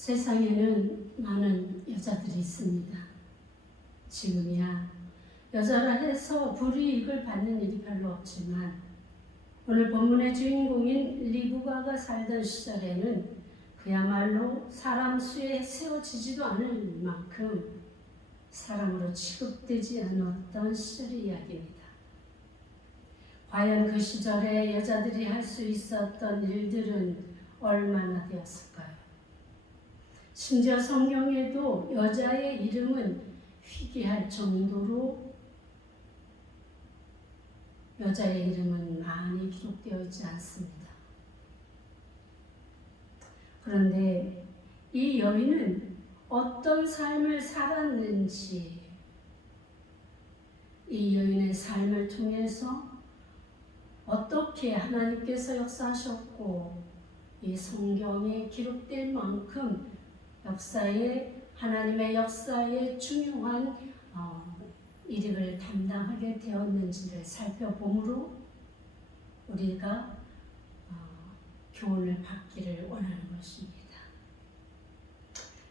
세상에는 많은 여자들이 있습니다. 지금이야 여자라 해서 불이익을 받는 일이 별로 없지만 오늘 본문의 주인공인 리브가가 살던 시절에는 그야말로 사람 수에 세워지지도 않을 만큼 사람으로 취급되지 않았던 시절의 이야기입니다. 과연 그 시절에 여자들이 할 수 있었던 일들은 얼마나 되었을까요? 심지어 성경에도 여자의 이름은 희귀할 정도로 여자의 이름은 많이 기록되어 있지 않습니다. 그런데 이 여인은 어떤 삶을 살았는지, 이 여인의 삶을 통해서 어떻게 하나님께서 역사하셨고 이 성경에 기록될 만큼 하나님의 역사에 중요한 일을 담당하게 되었는지를 살펴보므로 우리가 교훈을 받기를 원하는 것입니다.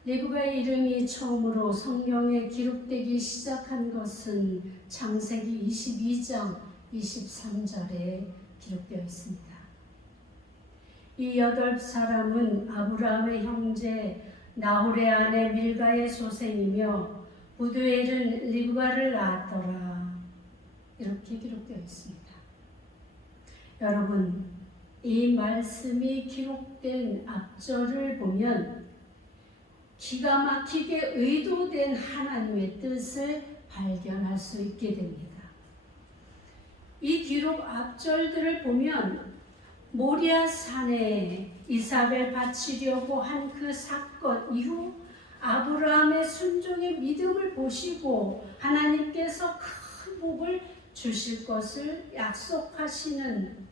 리브가의 이름이 처음으로 성경에 기록되기 시작한 것은 창세기 22장 23절에 기록되어 있습니다. 이 8사람은 아브라함의 형제 나홀의 아내 밀가의 소생이며 부두엘은 리브가를 낳았더라. 이렇게 기록되어 있습니다. 여러분, 이 말씀이 기록된 앞절을 보면 기가 막히게 의도된 하나님의 뜻을 발견할 수 있게 됩니다. 이 기록 앞절들을 보면 모리아 산에 이삭을 바치려고 한 그 사건 이후 아브라함의 순종의 믿음을 보시고 하나님께서 큰 복을 주실 것을 약속하시는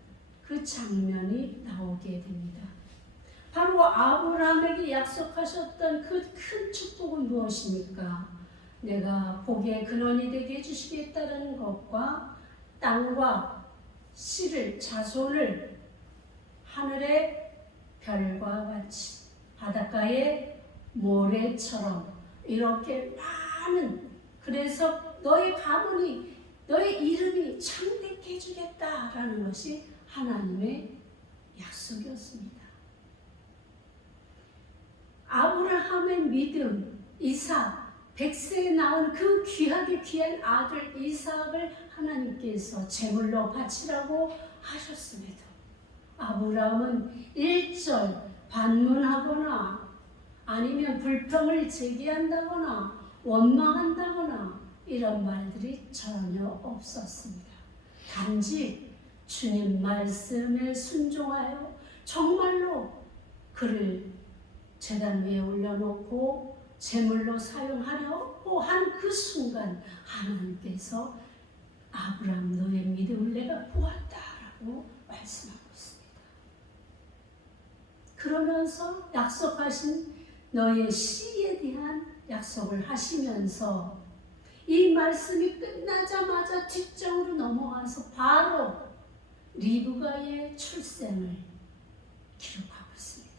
그 장면이 나오게 됩니다. 바로 아브라함에게 약속하셨던 그 큰 축복은 무엇입니까? 내가 복의 근원이 되게 해주시겠다는 것과 땅과 씨를 자손을 하늘의 별과 같이 바닷가의 모래처럼 이렇게 많은, 그래서 너의 가문이 너의 이름이 창대케 해주겠다라는 것이 하나님의 약속이었습니다. 아브라함의 믿음, 이삭, 100세에 낳은 그 귀하게 귀한 아들 이삭을 하나님께서 제물로 바치라고 하셨음에도 아브라함은 1절 반문하거나 아니면 불평을 제기한다거나 원망한다거나 이런 말들이 전혀 없었습니다. 단지 주님 말씀에 순종하여 정말로 그를 제단 위에 올려놓고 제물로 사용하려고 한 그 순간 하나님께서 아브라함 너의 믿음을 내가 보았다라고 말씀하고 있습니다. 그러면서 약속하신 너의 씨에 대한 약속을 하시면서 이 말씀이 끝나자마자 뒷장으로 넘어가서 바로 리브가의 출생을 기록하고 있습니다.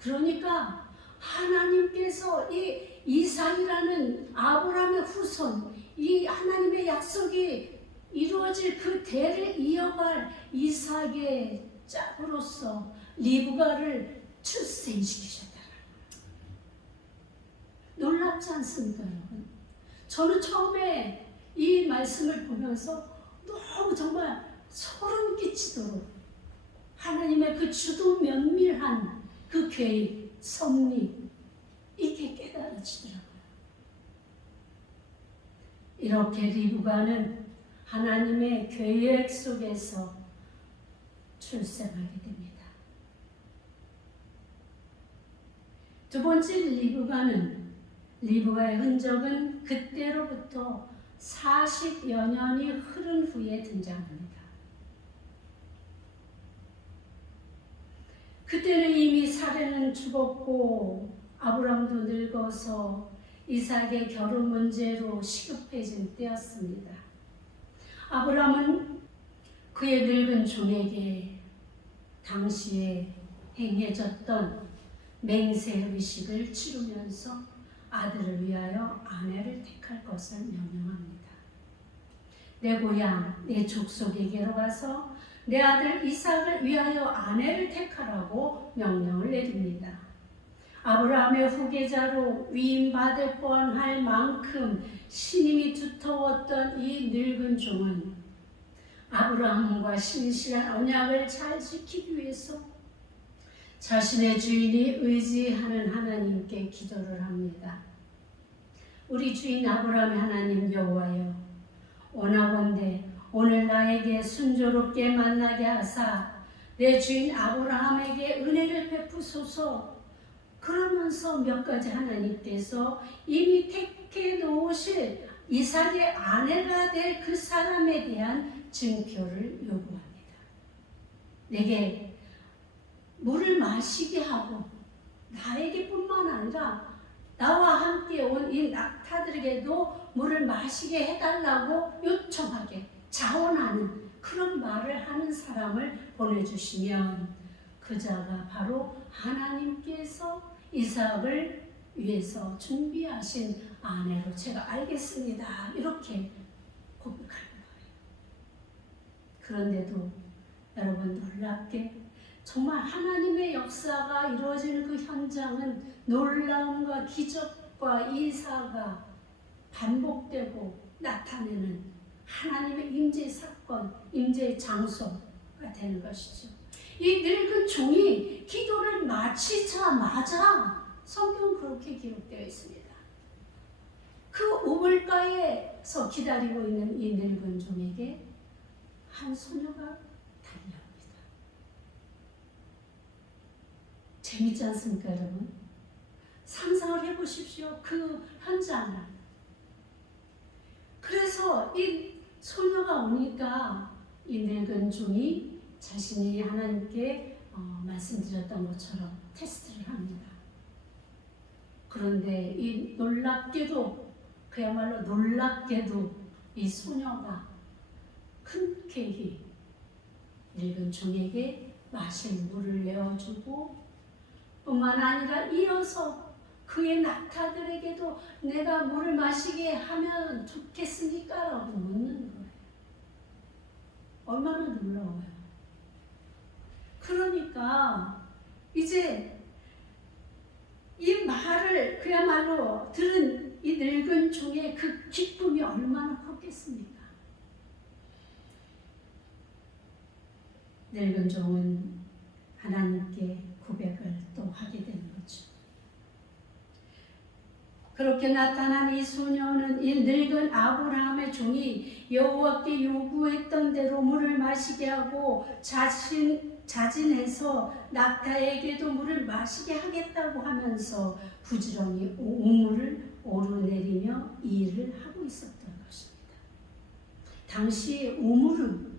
그러니까 하나님께서 이 이삭이라는 아브라함의 후손, 이 하나님의 약속이 이루어질 그 대를 이어갈 이삭의 짝으로서 리브가를 출생시키셨다는 거예요. 놀랍지 않습니까, 여러분? 저는 처음에 이 말씀을 보면서 너무 정말 소름 끼치도록 하나님의 그 주도 면밀한 그 계획, 섭리, 이게 깨달아지더라고요. 이렇게 리브가는 하나님의 계획 속에서 출생하게 됩니다. 두 번째 리브가의 흔적은 그때로부터 40여 년이 흐른 후에 등장합니다. 그때는 이미 사례는 죽었고 아브라함도 늙어서 이삭의 결혼 문제로 시급해진 때였습니다. 아브라함은 그의 늙은 종에게 당시에 행해졌던 맹세 의식을 치르면서 아들을 위하여 아내를 택할 것을 명령합니다. 내 고향, 내 족속에게로 가서 내 아들 이삭을 위하여 아내를 택하라고 명령을 내립니다. 아브라함의 후계자로 위임받을 뻔할 만큼 신임이 두터웠던 이 늙은 종은 아브라함과 신실한 언약을 잘 지키기 위해서 자신의 주인이 의지하는 하나님께 기도를 합니다. 우리 주인 아브라함의 하나님 여호와여, 원하건대 오늘 나에게 순조롭게 만나게 하사 내 주인 아브라함에게 은혜를 베푸소서. 그러면서 몇 가지 하나님께서 이미 택해 놓으실 이삭의 아내가 될 그 사람에 대한 증표를 요구합니다. 내게 물을 마시게 하고 나에게뿐만 아니라 나와 함께 온 이 낙타들에게도 물을 마시게 해달라고 요청하게 자원하는 그런 말을 하는 사람을 보내주시면 그 자가 바로 하나님께서 이삭을 위해서 준비하신 아내로 제가 알겠습니다. 이렇게 고백하는 거예요. 그런데도 여러분 놀랍게 정말 하나님의 역사가 이루어지는 그 현장은 놀라움과 기적과 이사가 반복되고 나타내는 하나님의 임재 사건, 임재 장소가 되는 것이죠. 이 늙은 종이 기도를 마치자마자 성경은 그렇게 기록되어 있습니다. 그 우물가에서 기다리고 있는 이 늙은 종에게 한 소녀가 달려옵니다. 재밌지 않습니까, 여러분? 상상을 해보십시오. 그 현장을. 그래서 이 소녀가 오니까 이 늙은 종이 자신이 하나님께 말씀드렸던 것처럼 테스트를 합니다. 그런데 이 놀랍게도, 그야말로 놀랍게도 이 소녀가 흔쾌히 늙은 종에게 마실 물을 내어주고 뿐만 아니라 이어서 그의 낙타들에게도 내가 물을 마시게 하면 좋겠습니까? 라고 묻는 거예요. 얼마나 놀라워요. 그러니까 이제 이 말을 그야말로 들은 이 늙은 종의 그 기쁨이 얼마나 컸겠습니까? 늙은 종은 하나님께 고백을 또 하게 되는 거죠. 그렇게 나타난 이 소녀는 이 늙은 아브라함의 종이 여호와께 요구했던 대로 물을 마시게 하고 자진해서 낙타에게도 물을 마시게 하겠다고 하면서 부지런히 우물을 오르내리며 일을 하고 있었던 것입니다. 당시 우물은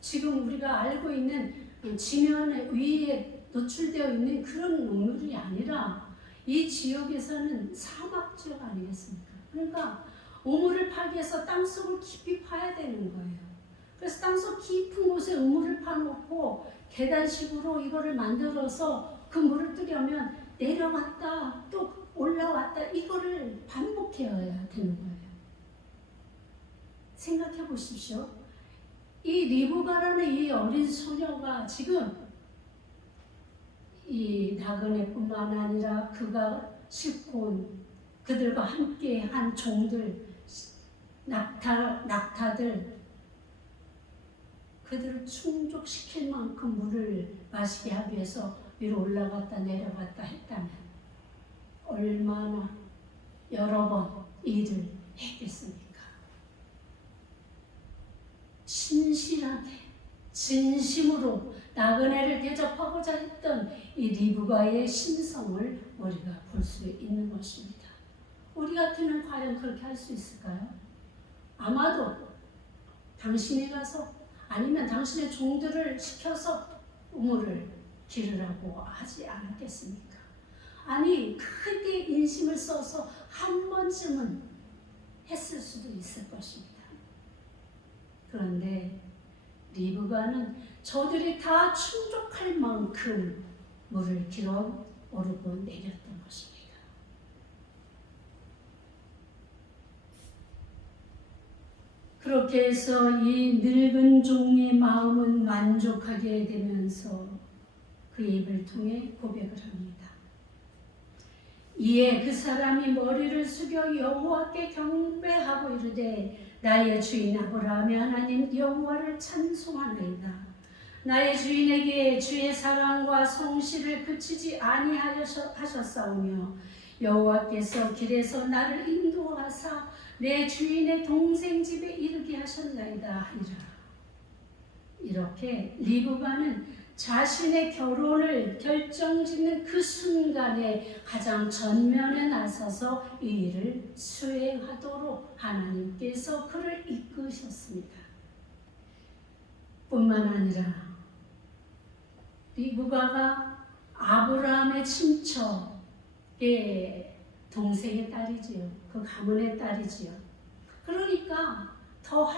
지금 우리가 알고 있는 지면 위에 노출되어 있는 그런 우물이 아니라 이 지역에서는 사막 지역 아니겠습니까? 그러니까 우물을 파기 위해서 땅속을 깊이 파야 되는 거예요. 그래서 땅속 깊은 곳에 우물을 파놓고 계단식으로 이거를 만들어서 그 물을 뜨려면 내려왔다 또 올라왔다 이거를 반복해야 되는 거예요. 생각해 보십시오. 이 리브가라는 이 어린 소녀가 지금 이 나그네뿐만 아니라 그가 싣고 온 그들과 함께 한 종들, 낙타들, 그들을 충족시킬 만큼 물을 마시게 하기 위해서 위로 올라갔다 내려갔다 했다면 얼마나 여러 번 일을 했겠습니까? 신실하게 진심으로 나그네를 대접하고자 했던 이 리브가의 심성을 우리가 볼 수 있는 것입니다. 우리 같으면 과연 그렇게 할 수 있을까요? 아마도 당신이 가서 아니면 당신의 종들을 시켜서 우물을 기르라고 하지 않았겠습니까? 아니 크게 인심을 써서 한 번쯤은 했을 수도 있을 것입니다. 그런데 리브가는 저들이 다 충족할 만큼 물을 길어 오르고 내렸던 것입니다. 그렇게 해서 이 늙은 종의 마음은 만족하게 되면서 그 입을 통해 고백을 합니다. 이에 그 사람이 머리를 숙여 여호와께 경배하고 이르되 나의 주인 아브라함의 하나님 여호와를 찬송하나이다. 나의 주인에게 주의 사랑과 성실을 그치지 아니하셨사오며 여호와께서 길에서 나를 인도하사 내 주인의 동생 집에 이르게 하셨나이다 하니라. 이렇게 리브가는 자신의 결혼을 결정짓는 그 순간에 가장 전면에 나서서 이 일을 수행하도록 하나님께서 그를 이끄셨습니다. 뿐만 아니라 리브가가 아브라함의 친척의 동생의 딸이지요. 그 가문의 딸이지요. 그러니까 더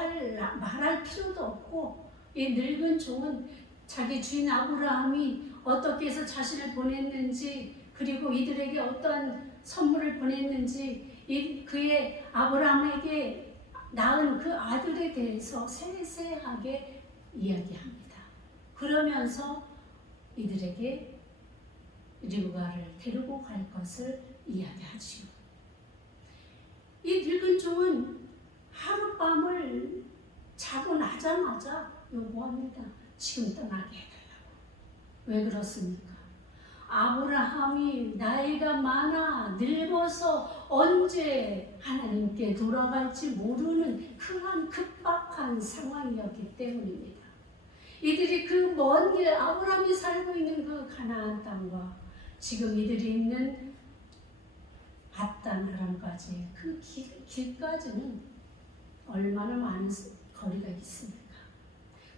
말할 필요도 없고 이 늙은 종은 자기 주인 아브라함이 어떻게 해서 자신을 보냈는지 그리고 이들에게 어떠한 선물을 보냈는지 그의 아브라함에게 낳은 그 아들에 대해서 세세하게 이야기합니다. 그러면서 이들에게 리브가를 데리고 갈 것을 이야기하지요. 이 늙은 종은 하룻밤을 자고 나자마자 요구합니다. 지금 떠나게 해달라고. 왜 그렇습니까? 아브라함이 나이가 많아 늙어서 언제 하나님께 돌아갈지 모르는 그러한 급박한 상황이었기 때문입니다. 이들이 그 먼 길, 아브라함이 살고 있는 그 가나안 땅과 지금 이들이 있는 앗단 아람까지 그 길까지는 얼마나 많은 거리가 있습니까?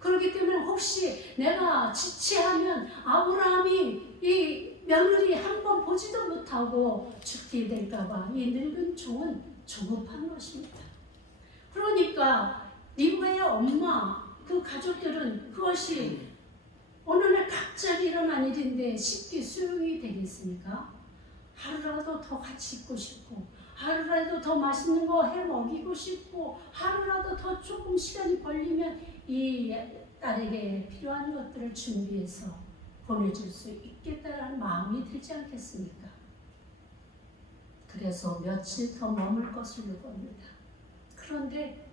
그렇기 때문에 혹시 내가 지체하면 아브라함이 이 며느리 한 번 보지도 못하고 죽게 될까봐 이 늙은 종은 조급한 것입니다. 그러니까 리브가의 엄마 그 가족들은 그것이 어느 날 갑자기 일어난 일인데 쉽게 수용이 되겠습니까? 하루라도 더 같이 있고 싶고 하루라도 더 맛있는 거 해 먹이고 싶고 하루라도 더 조금 시간이 걸리면 이 딸에게 필요한 것들을 준비해서 보내줄 수 있겠다라는 마음이 들지 않겠습니까? 그래서 며칠 더 머물 것을 요구합니다. 그런데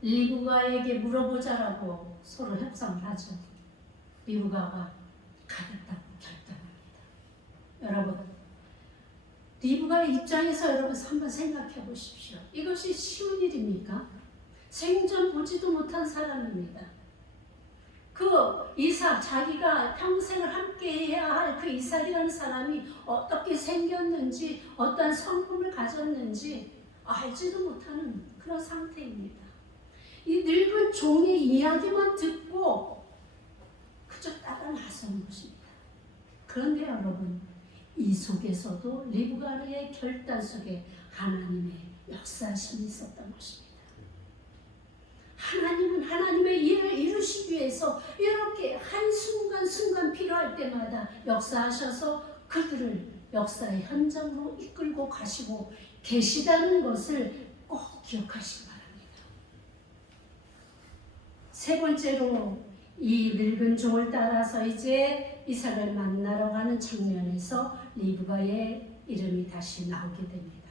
리브가에게 물어보자라고 서로 협상을 하죠. 리브가가 가겠다고 결단합니다. 여러분, 리브가의 입장에서 여러분 한번 생각해 보십시오. 이것이 쉬운 일입니까? 생전 보지도 못한 사람입니다. 그 이삭, 자기가 평생을 함께 해야 할 그 이삭이라는 사람이 어떻게 생겼는지, 어떤 성품을 가졌는지 알지도 못하는 그런 상태입니다. 이 늙은 종의 이야기만 듣고 그저 따라 나서는 것입니다. 그런데 여러분, 이 속에서도 리브가의 결단 속에 하나님의 역사심이 있었던 것입니다. 하나님은 하나님의 일을 이루시기 위해서 이렇게 한순간순간 필요할 때마다 역사하셔서 그들을 역사의 현장으로 이끌고 가시고 계시다는 것을 꼭 기억하시기 바랍니다. 세 번째로 이 늙은 종을 따라서 이제 이삭을 만나러 가는 장면에서 리브가의 이름이 다시 나오게 됩니다.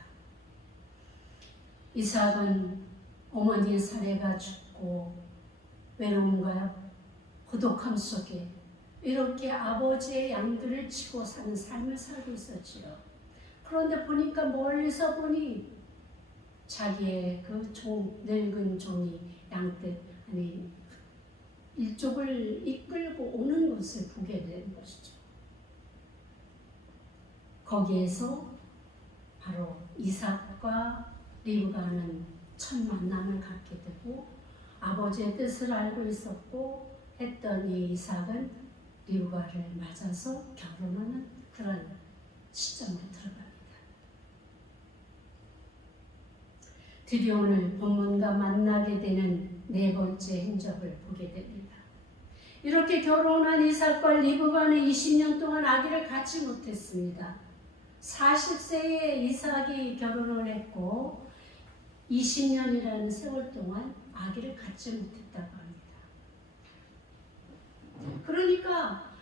이삭은 어머니의 사례가 죽고 외로움과 고독함 속에 이렇게 아버지의 양들을 치고 사는 삶을 살고 있었지요. 그런데 보니까 멀리서 보니 자기의 그 늙은 종이 양떼 아니 일족을 이끌고 오는 것을 보게 된 것이죠. 거기에서 바로 이삭과 리브가는 첫 만남을 갖게 되고 아버지의 뜻을 알고 있었고 했던 이 이삭은 리브가를 맞아서 결혼하는 그런 시점으로 들어갑니다. 드디어 오늘 본문과 만나게 되는 네 번째 행적을 보게 됩니다. 이렇게 결혼한 이삭과 리브가는 20년 동안 아기를 갖지 못했습니다. 40세에 이삭이 결혼을 했고 20년이라는 세월 동안 아기를 갖지 못했다고 합니다. 그러니까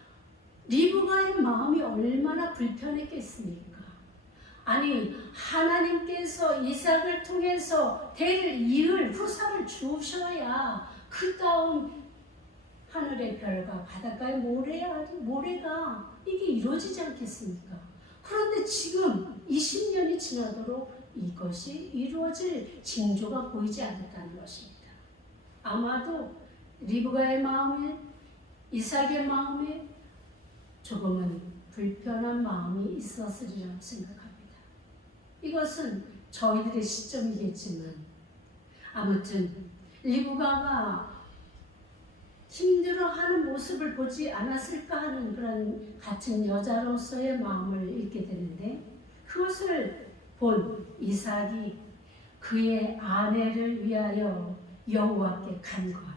리브가의 마음이 얼마나 불편했겠습니까? 아니, 하나님께서 이삭을 통해서 대를 이을 후사를 주셔야 그 다음 하늘의 별과 바닷가의 모래가 이게 이루어지지 않겠습니까? 그런데 지금 20년이 지나도록 이것이 이루어질 징조가 보이지 않았다는 것입니다. 아마도 리브가의 마음에, 이삭의 마음에 조금은 불편한 마음이 있었으리라고 생각합니다. 이것은 저희들의 시점이겠지만 아무튼 리브가가 힘들어하는 모습을 보지 않았을까 하는 그런 같은 여자로서의 마음을 읽게 되는데, 그것을 본 이삭이 그의 아내를 위하여 여호와께 간구하며,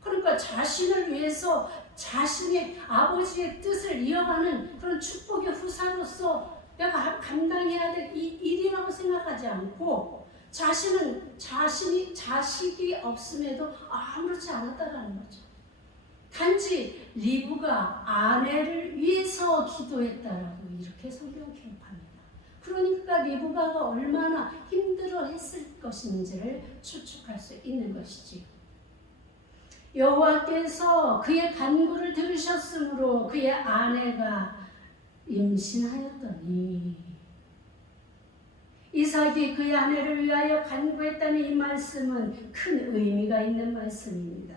그러니까 자신을 위해서 자신의 아버지의 뜻을 이어가는 그런 축복의 후사로서 내가 감당해야 될 이 일이라고 생각하지 않고, 자신이 자식이 없음에도 아무렇지 않았다라는 거죠. 단지 리브가 아내를 위해서 기도했다라고 이렇게 성경 기록합니다. 그러니까 리브가가 얼마나 힘들어했을 것인지를 추측할 수 있는 것이지요. 여호와께서 그의 간구를 들으셨으므로 그의 아내가 임신하였더니, 이삭이 그의 아내를 위하여 간구했다는 이 말씀은 큰 의미가 있는 말씀입니다.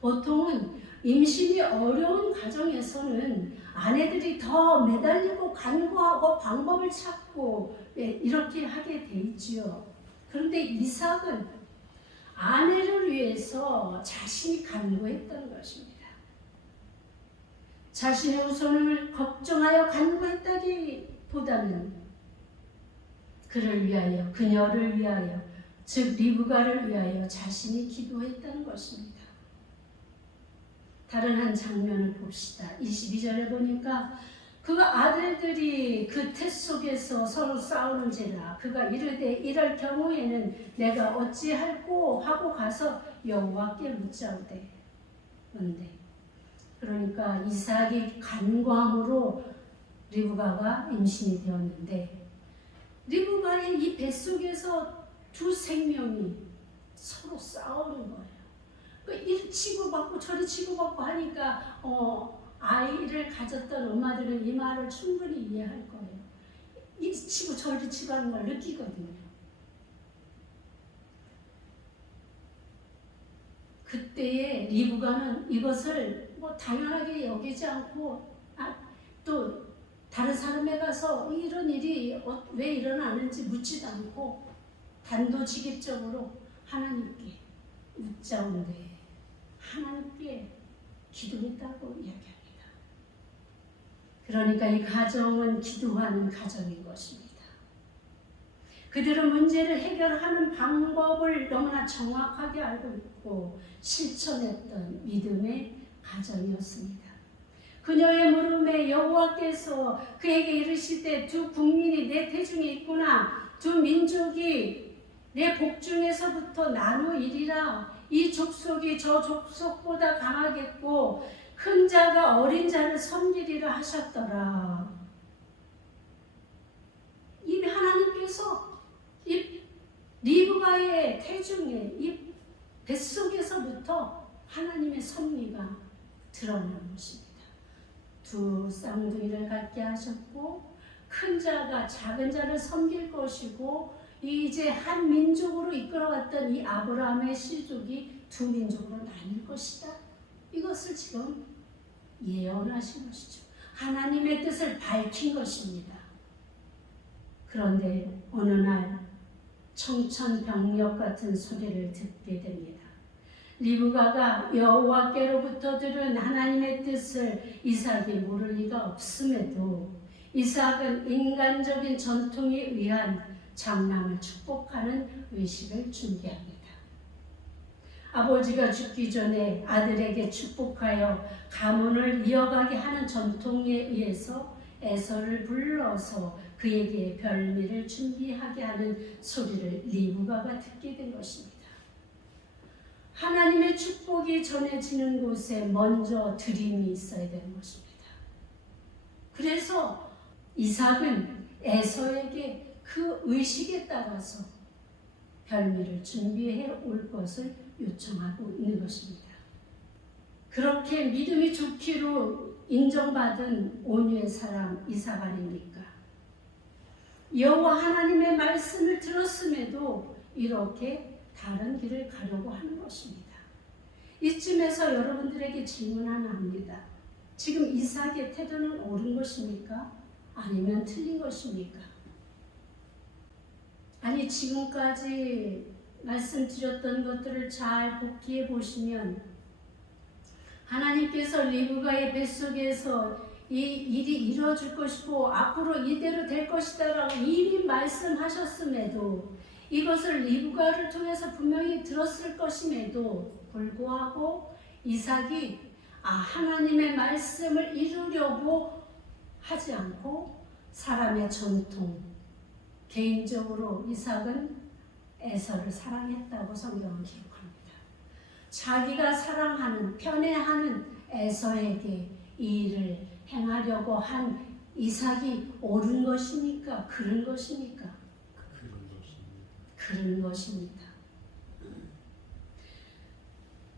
보통은 임신이 어려운 가정에서는 아내들이 더 매달리고 간구하고 방법을 찾고 이렇게 하게 돼 있지요. 그런데 이삭은 아내를 위해서 자신이 간구했던 것입니다. 자신의 우선을 걱정하여 간구했다기보다는 그를 위하여, 그녀를 위하여, 즉 리브가를 위하여 자신이 기도했다는 것입니다. 다른 한 장면을 봅시다. 22절에 보니까 그 아들들이 그 태 속에서 서로 싸우는지라 그가 이르되 이럴 경우에는 내가 어찌할꼬 하고 가서 여호와께 묻자오되. 그러니까 이삭이 간구함으로 리브가가 임신이 되었는데, 리브가의 이 뱃속에서 두 생명이 서로 싸우는 거예요. 이리 치고받고 저리 치고받고 하니까 아이를 가졌던 엄마들은 이 말을 충분히 이해할 거예요. 이리 치고 저리 치고 하는 걸 느끼거든요. 그때에 리브가는 이것을 당연하게 여기지 않고 또 다른 사람에 가서 이런 일이 왜 일어나는지 묻지도 않고 단도직입적으로 하나님께 묻자온데 하나님께 기도했다고 이야기합니다. 그러니까 이 가정은 기도하는 가정인 것입니다. 그들은 문제를 해결하는 방법을 너무나 정확하게 알고 있고 실천했던 믿음의 가정이었습니다. 그녀의 물음에 여호와께서 그에게 이르시되 두 국민이 내 태중에 있구나. 두 민족이 내 복중에서부터 나누이리라. 이 족속이 저 족속보다 강하겠고 큰 자가 어린 자를 섬기리라 하셨더라. 이미 하나님께서 이 리브가의 태중에 이 뱃속에서부터 하나님의 섭리가 드러나는 것입니다. 두 쌍둥이를 갖게 하셨고 큰 자가 작은 자를 섬길 것이고 이제 한 민족으로 이끌어갔던 이 아브라함의 씨족이 두 민족으로 나뉠 것이다. 이것을 지금 예언하신 것이죠. 하나님의 뜻을 밝힌 것입니다. 그런데 어느 날 청천벽력 같은 소리를 듣게 됩니다. 리브가가 여호와께로부터 들은 하나님의 뜻을 이삭이 모를 리가 없음에도 이삭은 인간적인 전통에 의한 장남을 축복하는 의식을 준비합니다. 아버지가 죽기 전에 아들에게 축복하여 가문을 이어가게 하는 전통에 의해서 에서를 불러서 그에게 별미를 준비하게 하는 소리를 리브가가 듣게 된 것입니다. 하나님의 축복이 전해지는 곳에 먼저 드림이 있어야 되는 것입니다. 그래서 이삭은 에서에게 그 의식에 따라서 별미를 준비해 올 것을 요청하고 있는 것입니다. 그렇게 믿음이 좋기로 인정받은 온유의 사람 이삭 아닙니까? 여호와 하나님의 말씀을 들었음에도 이렇게 다른 길을 가려고 하는 것입니다. 이쯤에서 여러분들에게 질문 하나 합니다. 지금 이삭의 태도는 옳은 것입니까? 아니면 틀린 것입니까? 아니, 지금까지 말씀드렸던 것들을 잘 복기해 보시면 하나님께서 리브가의 뱃속에서 이 일이 이루어질 것이고 앞으로 이대로 될 것이다 라고 이미 말씀하셨음에도 이것을 리브가를 통해서 분명히 들었을 것임에도 불구하고 이삭이 하나님의 말씀을 이루려고 하지 않고 사람의 전통, 개인적으로 이삭은 에서를 사랑했다고 성경은 기록합니다. 자기가 사랑하는, 편애하는 에서에게 이 일을 행하려고 한 이삭이 옳은 것입니까? 그른 것입니까? 그른 것입니다.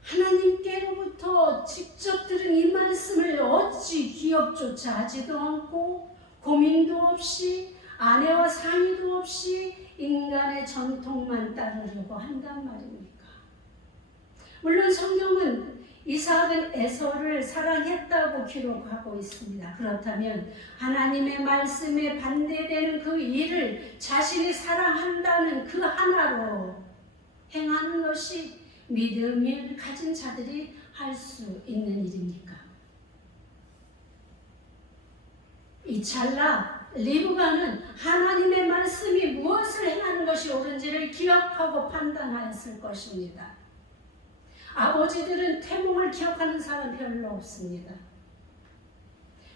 하나님께로부터 직접 들은 이 말씀을 어찌 기억조차 하지도 않고 고민도 없이 아내와 상의도 없이 인간의 전통만 따르려고 한단 말입니까? 물론 성경은 이삭은 에서를 사랑했다고 기록하고 있습니다. 그렇다면 하나님의 말씀에 반대되는 그 일을 자신이 사랑한다는 그 하나로 행하는 것이 믿음을 가진 자들이 할 수 있는 일입니까? 이 찰나 리브가는 하나님의 말씀이 무엇을 행하는 것이 옳은지를 기억하고 판단하였을 것입니다. 아버지들은 태몽을 기억하는 사람 별로 없습니다.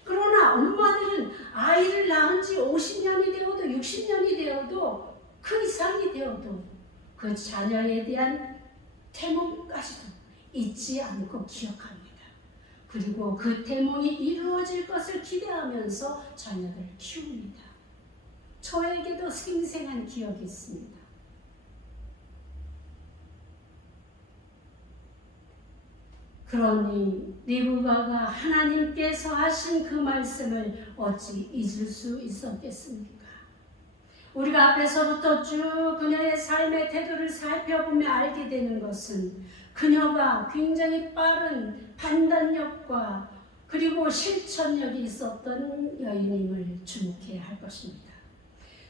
그러나 엄마들은 아이를 낳은 지 50년이 되어도 60년이 되어도 그 이상이 되어도 그 자녀에 대한 태몽까지도 잊지 않고 기억합니다. 그리고 그 태몽이 이루어질 것을 기대하면서 자녀를 키웁니다. 저에게도 생생한 기억이 있습니다. 그러니 리브가가 하나님께서 하신 그 말씀을 어찌 잊을 수 있었겠습니까? 우리가 앞에서부터 쭉 그녀의 삶의 태도를 살펴보며 알게 되는 것은 그녀가 굉장히 빠른 판단력과 그리고 실천력이 있었던 여인임을 주목해야 할 것입니다.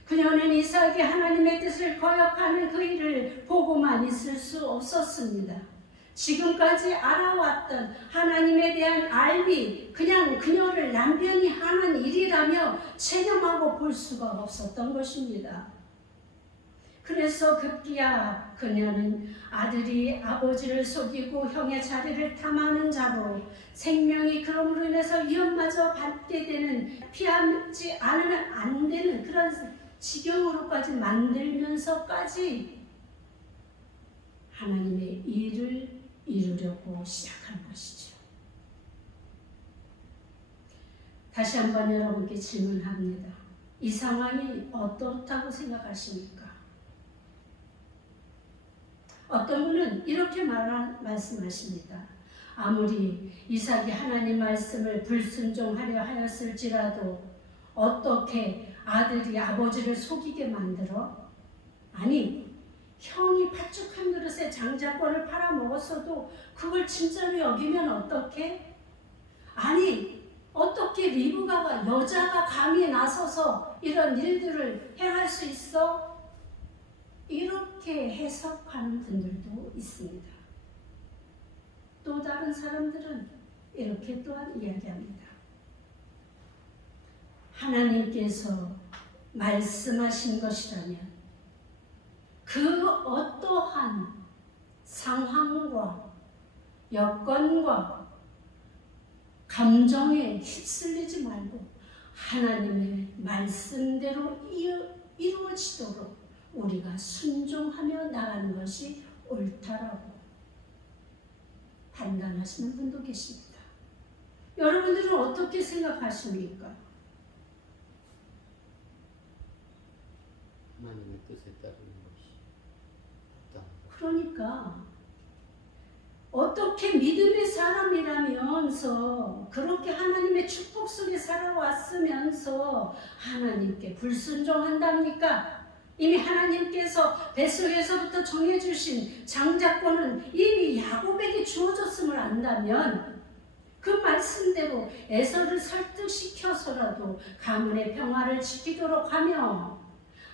그녀는 이삭이 하나님의 뜻을 거역하는 그 일을 보고만 있을 수 없었습니다. 지금까지 알아왔던 하나님에 대한 알미, 그냥 그녀를 남편이 하는 일이라며 체념하고 볼 수가 없었던 것입니다. 그래서 급기야 그녀는 아들이 아버지를 속이고 형의 자리를 탐하는 자로 생명이 그럼으로 인해서 위험마저 받게 되는, 피하지 않으면 안 되는 그런 지경으로까지 만들면서까지 하나님의 일을 이루려고 시작한 것이죠. 다시 한번 여러분께 질문합니다. 이 상황이 어떻다고 생각하십니까? 어떤 분은 이렇게 말씀하십니다. 아무리 이삭이 하나님 말씀을 불순종하려 하였을지라도 어떻게 아들이 아버지를 속이게 만들어? 아니, 형이 팥죽 한 그릇에 장자권을 팔아먹었어도 그걸 진짜로 여기면 어떻게? 아니, 어떻게 리브가가 여자가 감히 나서서 이런 일들을 행할 수 있어? 이렇게 해석하는 분들도 있습니다. 또 다른 사람들은 이렇게 또한 이야기합니다. 하나님께서 말씀하신 것이라면 그 어떠한 상황과 여건과 감정에 휩쓸리지 말고 하나님의 말씀대로 이루어지도록 우리가 순종하며 나가는 것이 옳다라고 판단하시는 분도 계십니다. 여러분들은 어떻게 생각하십니까? 하나님의 뜻에 따르는 것이 옳다. 그러니까 어떻게 믿음의 사람이라면서 그렇게 하나님의 축복 속에 살아왔으면서 하나님께 불순종한답니까? 이미 하나님께서 뱃속에서부터 정해주신 장자권은 이미 야곱에게 주어졌음을 안다면 그 말씀대로 에서를 설득시켜서라도 가문의 평화를 지키도록 하며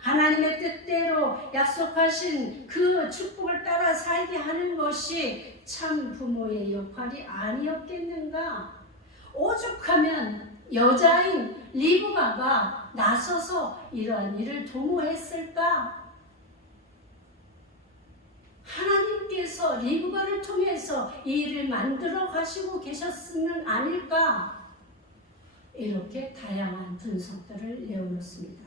하나님의 뜻대로 약속하신 그 축복을 따라 살게 하는 것이 참 부모의 역할이 아니었겠는가? 오죽하면 여자인 리브가가 나서서 이러한 일을 도모했을까? 하나님께서 리브가를 통해서 이 일을 만들어 가시고 계셨으면 아닐까? 이렇게 다양한 분석들을 내어놓습니다.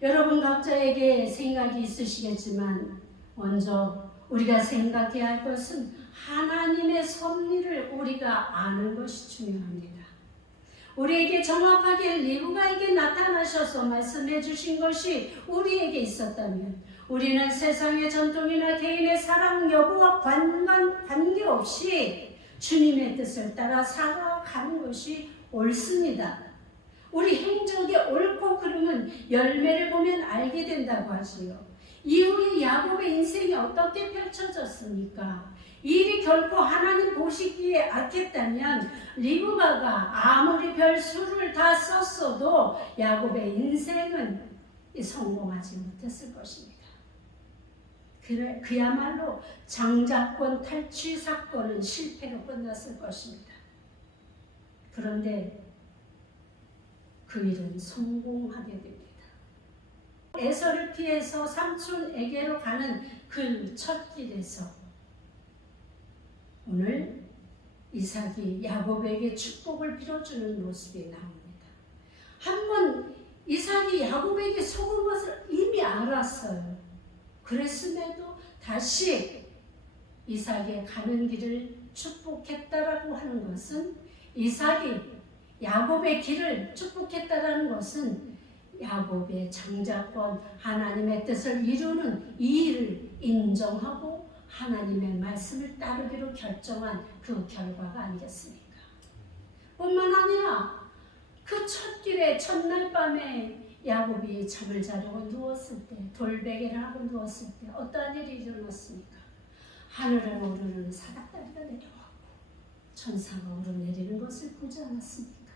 여러분 각자에게 생각이 있으시겠지만 먼저 우리가 생각해야 할 것은 하나님의 섭리를 우리가 아는 것이 중요합니다. 우리에게 정확하게 리브가에게 나타나셔서 말씀해 주신 것이 우리에게 있었다면 우리는 세상의 전통이나 개인의 사랑 여부와 관계없이 주님의 뜻을 따라 살아가는 것이 옳습니다. 우리 행적의 옳고 그름은 열매를 보면 알게 된다고 하지요. 이후에 야곱의 인생이 어떻게 펼쳐졌습니까? 이 일이 결코 하나님 보시기에 악했다면 리브가가 아무리 별 수를 다 썼어도 야곱의 인생은 성공하지 못했을 것입니다. 그야말로 장자권 탈취 사건은 실패로 끝났을 것입니다. 그런데 그 일은 성공하게 됩니다. 에서를 피해서 삼촌에게로 가는 그 첫 길에서 오늘 이삭이 야곱에게 축복을 빌어주는 모습이 나옵니다. 한번 이삭이 야곱에게 속은 것을 이미 알았어요. 그랬음에도 다시 이삭의 가는 길을 축복했다라고 하는 것은 이삭이 야곱의 길을 축복했다라는 것은 야곱의 장자권 하나님의 뜻을 이루는 이 일을 인정하고 하나님의 말씀을 따르기로 결정한 그 결과가 아니겠습니까? 뿐만 아니라 그 첫 길에 첫날 밤에 야곱이 잠을 자려고 누웠을 때 돌베개를 하고 누웠을 때 어떠한 일이 일어났습니까? 하늘을 오르는 사닥다리가 내려왔고 천사가 오르내리는 것을 보지 않았습니까?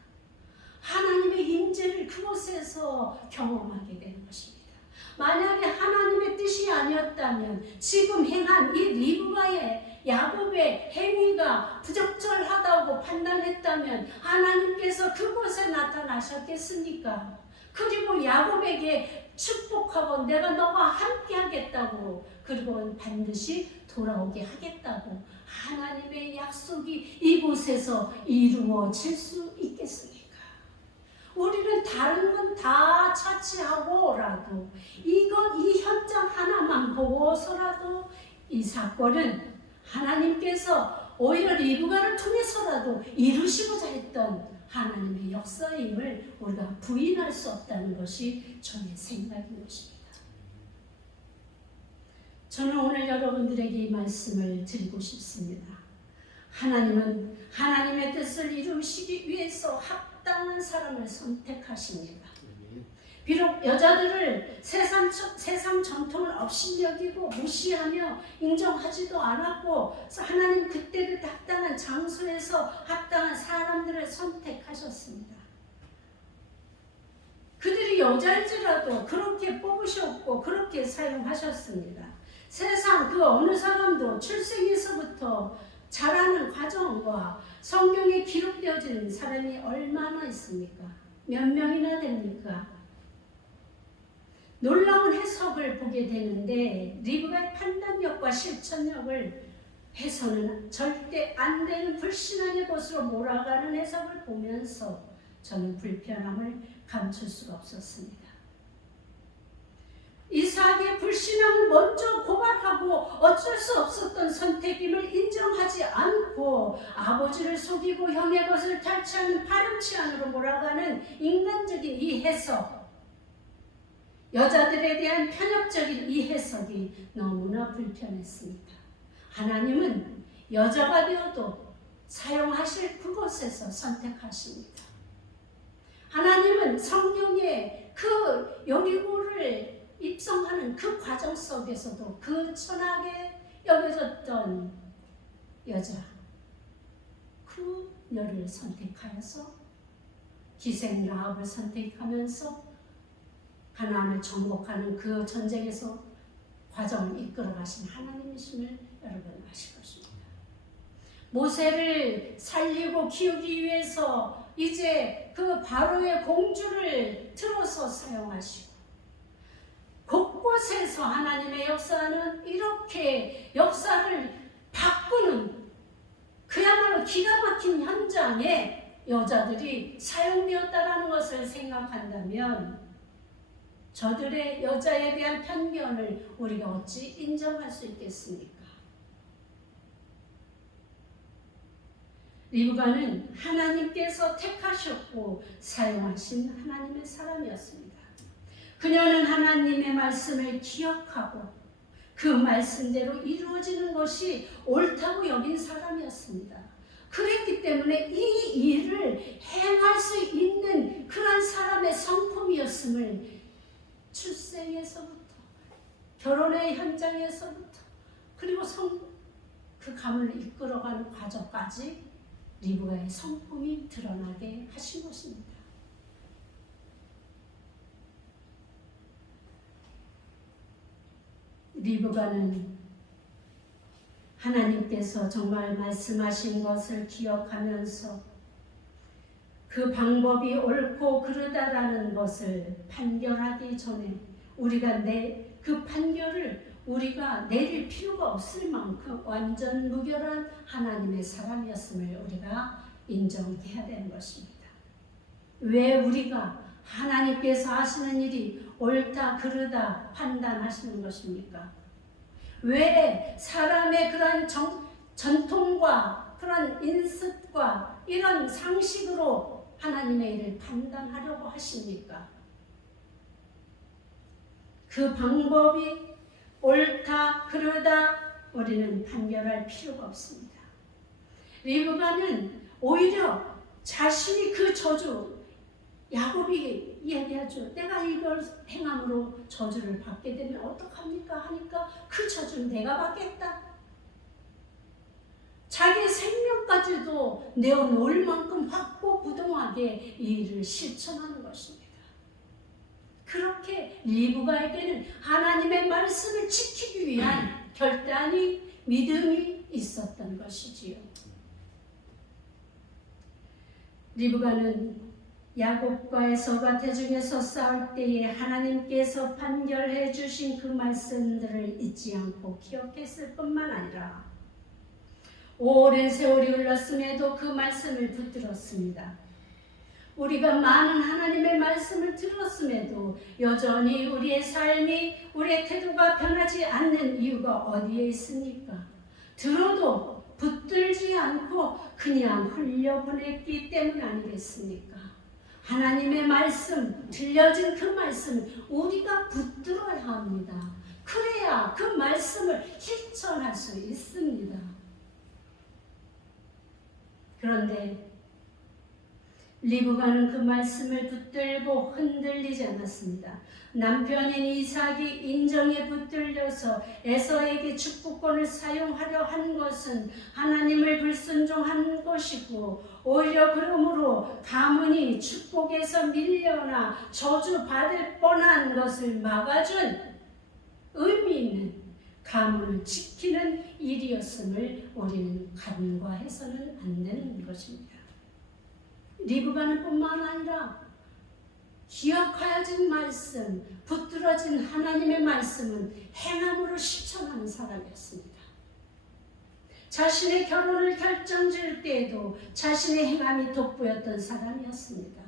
하나님의 임재를 그곳에서 경험하게 되는 것입니다. 만약에 하나님의 뜻이 아니었다면 지금 행한 이 리브가의 야곱의 행위가 부적절하다고 판단했다면 하나님께서 그곳에 나타나셨겠습니까? 그리고 야곱에게 축복하고 내가 너와 함께 하겠다고 그리고 반드시 돌아오게 하겠다고 하나님의 약속이 이곳에서 이루어질 수 있겠습니까? 우리는 다른 건 다 차치하고라도 이 현장 하나만 보고서라도 이 사건은 하나님께서 오히려 리브가를 통해서라도 이루시고자 했던 하나님의 역사임을 우리가 부인할 수 없다는 것이 저의 생각인 것입니다. 저는 오늘 여러분들에게 이 말씀을 드리고 싶습니다. 하나님은 하나님의 뜻을 이루시기 위해서 합당한 사람을 선택하십니다. 비록 여자들을 세상 전통을 업신여기고 무시하며 인정하지도 않았고 하나님 그때를 합당한 장소에서 합당한 사람들을 선택하셨습니다. 그들이 여자일지라도 그렇게 뽑으셨고 그렇게 사용하셨습니다. 세상 그 어느 사람도 출생에서부터 자라는 과정과 성경에 기록되어진 사람이 얼마나 있습니까? 몇 명이나 됩니까? 놀라운 해석을 보게 되는데 리브가의 판단력과 실천력을 해서는 절대 안 되는 불신앙의 곳으로 몰아가는 해석을 보면서 저는 불편함을 감출 수가 없었습니다. 이삭의 불신앙을 먼저 고발하고 어쩔 수 없었던 선택임을 인정하지 않고 아버지를 속이고 형의 것을 탈취하는 파렴치한으로 몰아가는 인간적인 이 해석, 여자들에 대한 편협적인 이 해석이 너무나 불편했습니다. 하나님은 여자가 되어도 사용하실 그곳에서 선택하십니다. 하나님은 성경에 그 여리고를 입성하는 그 과정 속에서도 그 천하게 여겨졌던 여자, 그녀를 선택하여서 기생 라합을 선택하면서 가나안을 정복하는 그 전쟁에서 과정을 이끌어 가신 하나님이심을 여러분 아실 것입니다. 모세를 살리고 키우기 위해서 이제 그 바로의 공주를 틀어서 사용하시고 곳곳에서 하나님의 역사는 이렇게 역사를 바꾸는 그야말로 기가 막힌 현장에 여자들이 사용되었다는 것을 생각한다면 저들의 여자에 대한 편견을 우리가 어찌 인정할 수 있겠습니까? 리브가는 하나님께서 택하셨고 사용하신 하나님의 사람이었습니다. 그녀는 하나님의 말씀을 기억하고 그 말씀대로 이루어지는 것이 옳다고 여긴 사람이었습니다. 그랬기 때문에 이 일을 행할 수 있는 그런 사람의 성품이었음을 출생에서부터 결혼의 현장에서부터 그리고 그 가문을 이끌어가는 과정까지 리브가의 성품이 드러나게 하신 것입니다. 리브가는 하나님께서 정말 말씀하신 것을 기억하면서 그 방법이 옳고 그르다라는 것을 판결하기 전에 우리가 그 판결을 우리가 내릴 필요가 없을 만큼 완전 무결한 하나님의 사람이었음을 우리가 인정해야 되는 것입니다. 왜 우리가 하나님께서 하시는 일이 옳다 그르다 판단하시는 것입니까? 왜 사람의 그런 전통과 그런 인습과 이런 상식으로 하나님의 일을 판단하려고 하십니까? 그 방법이 옳다 그르다 우리는 판결할 필요가 없습니다. 리브가는 오히려 자신이 그 저주, 야곱이 얘기하죠. 내가 이걸 행함으로 저주를 받게 되면 어떡합니까? 하니까 그 저주는 내가 받겠다. 자기의 생명까지도 내어놓을 만큼 확고부동하게 이 일을 실천하는 것입니다. 그렇게 리브가에게는 하나님의 말씀을 지키기 위한 결단이 믿음이 있었던 것이지요. 리브가는 야곱과 에서가 대중에서 싸울 때에 하나님께서 판결해 주신 그 말씀들을 잊지 않고 기억했을 뿐만 아니라 오랜 세월이 흘렀음에도 그 말씀을 붙들었습니다. 우리가 많은 하나님의 말씀을 들었음에도 여전히 우리의 삶이, 우리의 태도가 변하지 않는 이유가 어디에 있습니까? 들어도 붙들지 않고 그냥 흘려보냈기 때문 아니겠습니까? 하나님의 말씀, 들려진 그 말씀을 우리가 붙들어야 합니다. 그래야 그 말씀을 실천할 수 있습니다. 그런데 리브가는 그 말씀을 붙들고 흔들리지 않았습니다. 남편인 이삭이 인정에 붙들려서 에서에게 축복권을 사용하려 한 것은 하나님을 불순종한 것이고 오히려 그러므로 가문이 축복에서 밀려나 저주받을 뻔한 것을 막아준 의미 있는 가문을 지키는 일이었음을 우리는 간과해서는 안 되는 것입니다. 리브가는 뿐만 아니라 기억하여진 말씀, 붙들어진 하나님의 말씀은 행함으로 실천하는 사람이었습니다. 자신의 결혼을 결정지을 때에도 자신의 행함이 돋보였던 사람이었습니다.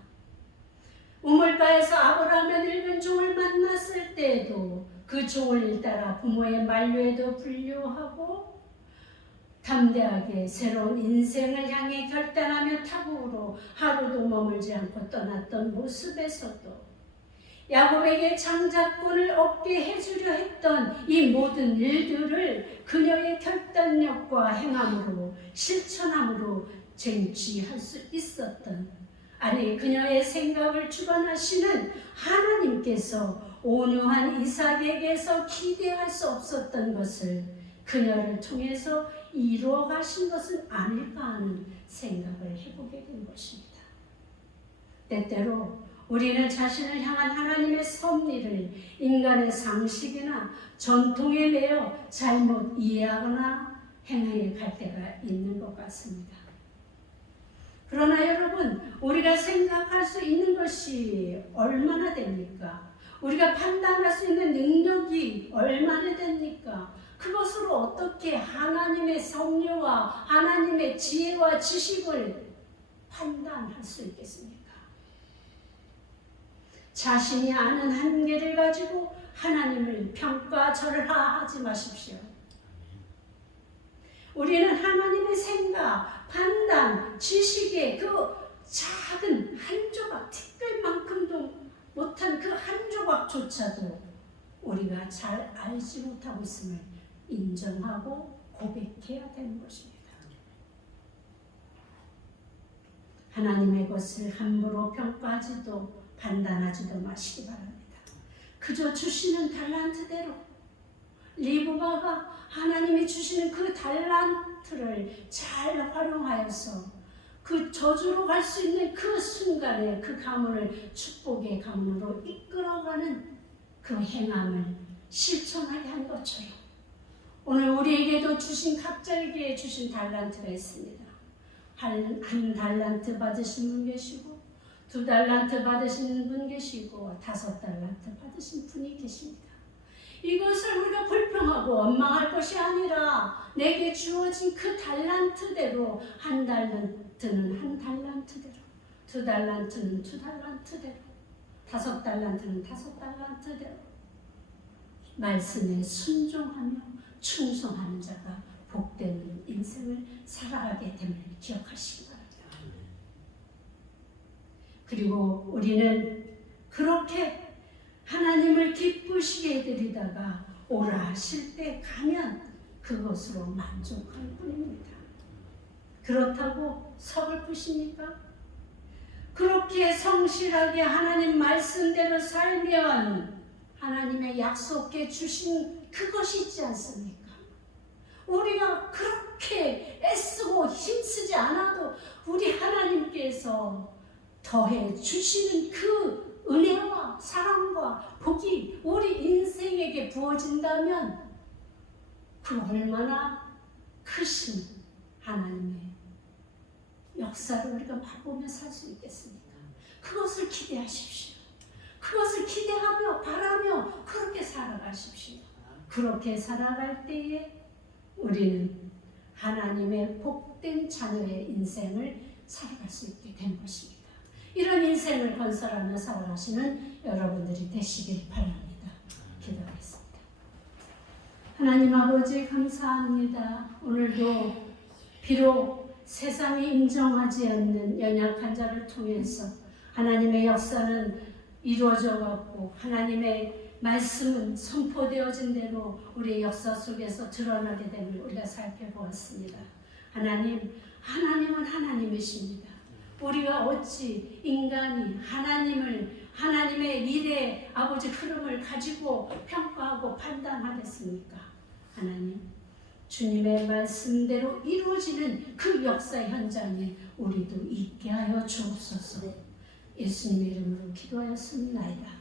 우물가에서 아브라함의 늙은 종을 만났을 때에도 그 종을 따라 부모의 만류에도 불효하고 담대하게 새로운 인생을 향해 결단하며 타국으로 하루도 머물지 않고 떠났던 모습에서도 야곱에게 장자권을 얻게 해주려 했던 이 모든 일들을 그녀의 결단력과 행함으로 실천함으로 쟁취할 수 있었던, 아니 그녀의 생각을 주관하시는 하나님께서 온유한 이삭에게서 기대할 수 없었던 것을 그녀를 통해서 이루어 가신 것은 아닐까 하는 생각을 해보게 된 것입니다. 때때로 우리는 자신을 향한 하나님의 섭리를 인간의 상식이나 전통에 매여 잘못 이해하거나 행해 갈 때가 있는 것 같습니다. 그러나 여러분, 우리가 생각할 수 있는 것이 얼마나 됩니까? 우리가 판단할 수 있는 능력이 얼마나 됩니까? 그것으로 어떻게 하나님의 섭리와 하나님의 지혜와 지식을 판단할 수 있겠습니까? 자신이 아는 한계를 가지고 하나님을 평가절하하지 마십시오. 우리는 하나님의 생각, 판단, 지식의 그 작은 한 조각, 티끌만큼도 못한 그 한 조각조차도 우리가 잘 알지 못하고 있음을 인정하고 고백해야 되는 것입니다. 하나님의 것을 함부로 평가하지도 판단하지도 마시기 바랍니다. 그저 주시는 달란트대로, 리브가가 하나님이 주시는 그 달란트를 잘 활용하여서 그 저주로 갈 수 있는 그 순간에 그 가문을 축복의 가문으로 이끌어가는 그 행함을 실천하게 한 것처럼 오늘 우리에게도 주신, 각자에게 주신 달란트가 있습니다. 한 달란트 받으신 분 계시고, 2달란트 받으시는 분 계시고, 5달란트 받으신 분이 계십니다. 이것을 우리가 불평하고 원망할 것이 아니라 내게 주어진 그 달란트대로, 한 달란트는 한 달란트대로, 2달란트는 2달란트대로, 5달란트는 5달란트대로 말씀에 순종하며 충성하는 자가 복되는 인생을 살아가게 됨을 기억하시기 바랍니다. 그리고 우리는 그렇게 하나님을 기쁘시게 해드리다가 오라 하실 때 가면 그것으로 만족할 뿐입니다. 그렇다고 서글프십니까? 그렇게 성실하게 하나님 말씀대로 살면 하나님의 약속해 주신 그것이 있지 않습니까? 우리가 그렇게 애쓰고 힘쓰지 않아도 우리 하나님께서 더해 주시는 그 은혜와 사랑과 복이 우리 인생에게 부어진다면 그 얼마나 크신 하나님의 역사를 우리가 맛보며 살 수 있겠습니까? 그것을 기대하십시오. 그것을 기대하며 바라며 그렇게 살아가십시오. 그렇게 살아갈 때에 우리는 하나님의 복된 자녀의 인생을 살아갈 수 있게 된 것입니다. 이런 인생을 건설하며 살아가시는 여러분들이 되시길 바랍니다. 기도하겠습니다. 하나님 아버지 감사합니다. 오늘도 비록 세상이 인정하지 않는 연약한 자를 통해서 하나님의 역사는 이루어져 갔고 하나님의 말씀은 선포되어진 대로 우리의 역사 속에서 드러나게 됨을 우리가 살펴보았습니다. 하나님은 하나님이십니다. 우리가 어찌 인간이 하나님의 미래 아버지 흐름을 가지고 평가하고 판단하겠습니까? 하나님, 주님의 말씀대로 이루어지는 그 역사 현장에 우리도 있게 하여 주옵소서. 예수님의 이름으로 기도하였습니다.